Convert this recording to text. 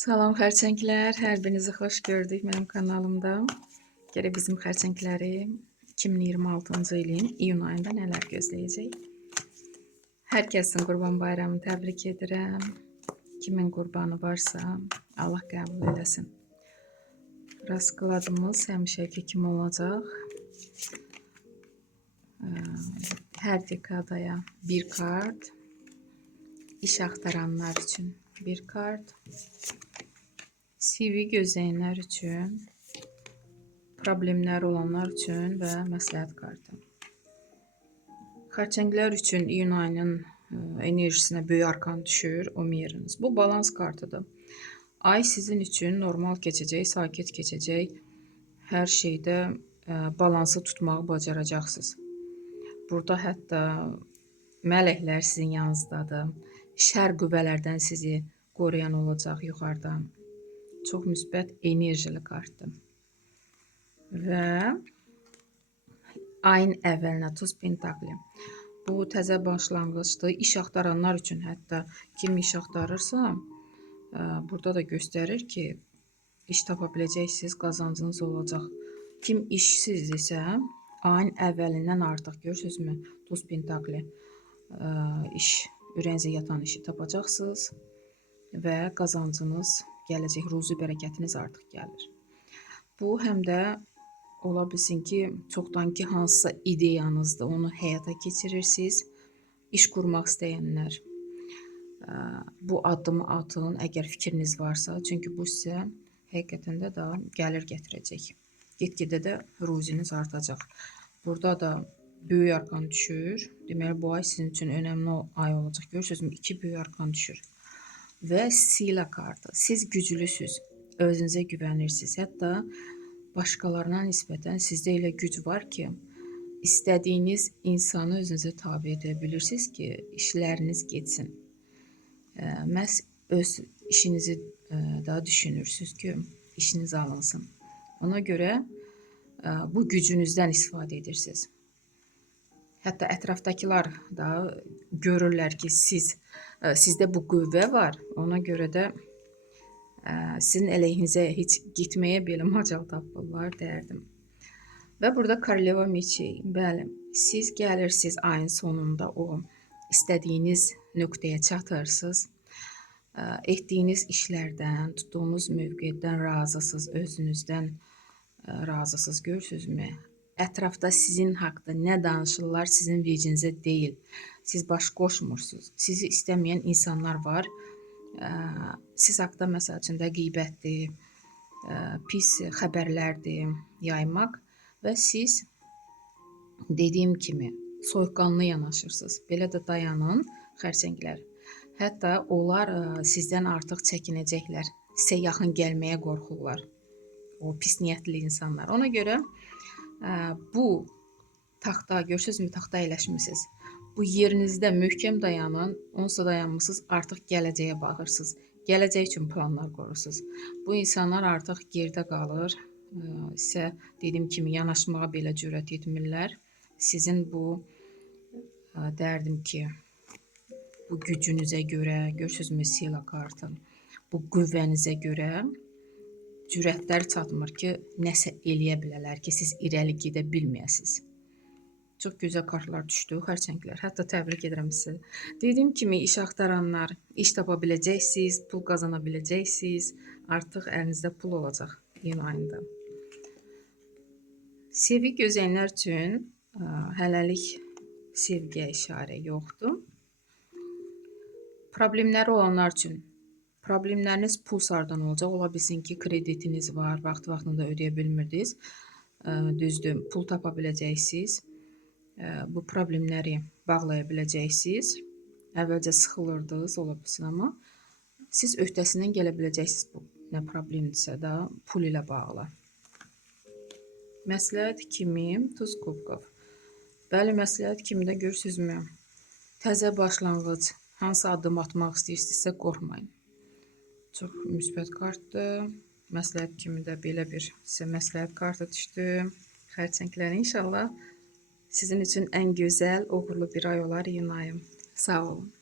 Salam xərçənglər, hər birinizi xoş gördük mənim kanalımda. Gərək bizim xərçəngləri 2026-cı ilin iyun ayında nələr gözləyəcək. Hər kəsin Qurban Bayramını təbrik edirəm. Kimin qurbanı varsa Allah qəbul eləsin. Raskladımız həmişəki kimi olacaq. Hər dekadaya bir kart. İş axtaranlar üçün bir kart. CV gözləyənlər üçün, problemləri olanlar üçün və məsləhət kartı. Xərçənglər üçün iyun ayının enerjisinə böyük arkan düşür, umuyurunuz. Bu balans kartıdır. Ay sizin üçün normal keçəcək, sakit keçəcək. Hər şeydə balansı tutmağı bacaracaqsınız. Burada hətta mələklər sizin yanınızdadır. Şər qüvvələrdən sizi qoruyan olacaq yuxarıdan. Çox müsbət enerjili kartdır. Və ayın əvvəlinə Tuz Pentakli. Bu təzə başlanğıcdır. İş axtaranlar üçün hətta kim iş axtarırsa, burada da göstərir ki, iş tapa biləcəksiniz, qazancınız olacaq. Kim işsizdirsə, ayın əvvəlindən artıq görürsünüzmü? Tuz Pentakli iş, ürəyinizə yatan işi tapacaqsınız və qazancınız gələcək, ruzi bərəkətiniz artıq gəlir. Bu həm də ola bilsin ki, çoxdanki hansısa ideyanızdır, onu həyata keçirirsiniz. İş qurmaq istəyənlər bu addımı atın, əgər fikriniz varsa. Çünki bu sizə həqiqətən də gəlir gətirəcək. Get-gedə də ruziniz artacaq. Burada da böyük arkan düşür. Deməli, bu ay sizin üçün önəmli ay olacaq. Görürsünüzmü? 2 böyük arkan düşür. Və sila kartı. Siz güclüsüz, özünüzə güvənirsiniz. Hətta başqalarına nisbətən sizdə elə güc var ki, istədiyiniz insanı özünüzə tabe edə bilirsiniz ki, işləriniz getsin. Məhz öz işinizi daha düşünürsünüz ki, işiniz alınsın. Ona görə bu gücünüzdən istifadə edirsiniz. Hətta ətrafdakılar da görürlər ki, sizdə bu qüvvə var. Ona görə də sizin əleyhinizə heç getməyə belə macal tapırlar, dərdim. Və burada Koroleva Meçi. Bəli, siz gəlirsiniz ayın sonunda o istədiyiniz nöqtəyə çatırsınız. Etdiyiniz işlərdən, tutduğunuz mövqedən razısınız, özünüzdən razısınız, görürsünüzmü? Ətrafda sizin haqqda nə danışırlar, sizin vecinizə deyil. Siz baş qoşmursunuz. Sizi istəməyən insanlar var. Siz haqqda məsəl üçün də qeybətdir, pis xəbərlərdir yaymaq və siz dediyim kimi soyuqqanlı yanaşırsınız. Belə də dayanın xərçənglər. Hətta onlar sizdən artıq çəkinəcəklər. Sizə yaxın gəlməyə qorxurlar. O pis niyyətli insanlar. Ona görə bu taxta, görürsünüzmü, taxta əyləşmisiniz. Bu yerinizdə möhkəm dayanın, onsuz dayanmısınız, artıq gələcəyə baxırsınız. Gələcək üçün planlar qurursunuz. Bu insanlar artıq gerdə qalır. Sizə dediyim kimi yanaşmağa belə cürət etmirlər. Sizin bu dərdim ki, bu gücünüzə görə, görürsünüzmü, sila kartı, bu qüvvənizə görə cürətlər çatmır ki, nəsə eləyə bilərlər ki, siz irəli gedə bilməyəsiniz. Çox gözəl kartlar düşdü, xərçənglər. Hətta təbrik edirəm sizi. Dediyim kimi, iş axtaranlar, iş tapa biləcəksiniz, pul qazana biləcəksiniz. Artıq əlinizdə pul olacaq iyun ayında. Sevgi gözləyənlər üçün hələlik sevgiyə işarə yoxdur. Problemləri olanlar üçün problemləriniz pul sardan olacaq. Ola bilsin ki, kreditiniz var, vaxtında ödəyə bilmirdiniz. Düzdür, pul tapa biləcəksiniz. Bu problemləri bağlaya biləcəksiniz. Əvvəlcə sıxılırdınız, ola bilsin, amma siz öhdəsindən gələ biləcəksiniz. Bu nə problemdirsə də pul ilə bağlı. Məsləhət kimi Tuz Kubkov. Bəli, məsləhət kimi də görürsünüzmü? Təzə başlanğıc, hansı addım atmaq istəyirsinizsə qorxmayın. Çox müsbət kartdır. Məsləhət kimi də belə bir sizə məsləhət kartı düşdü. Xərçənglər, inşallah sizin üçün ən gözəl, uğurlu bir ay olar iyun ayı. Sağ olun.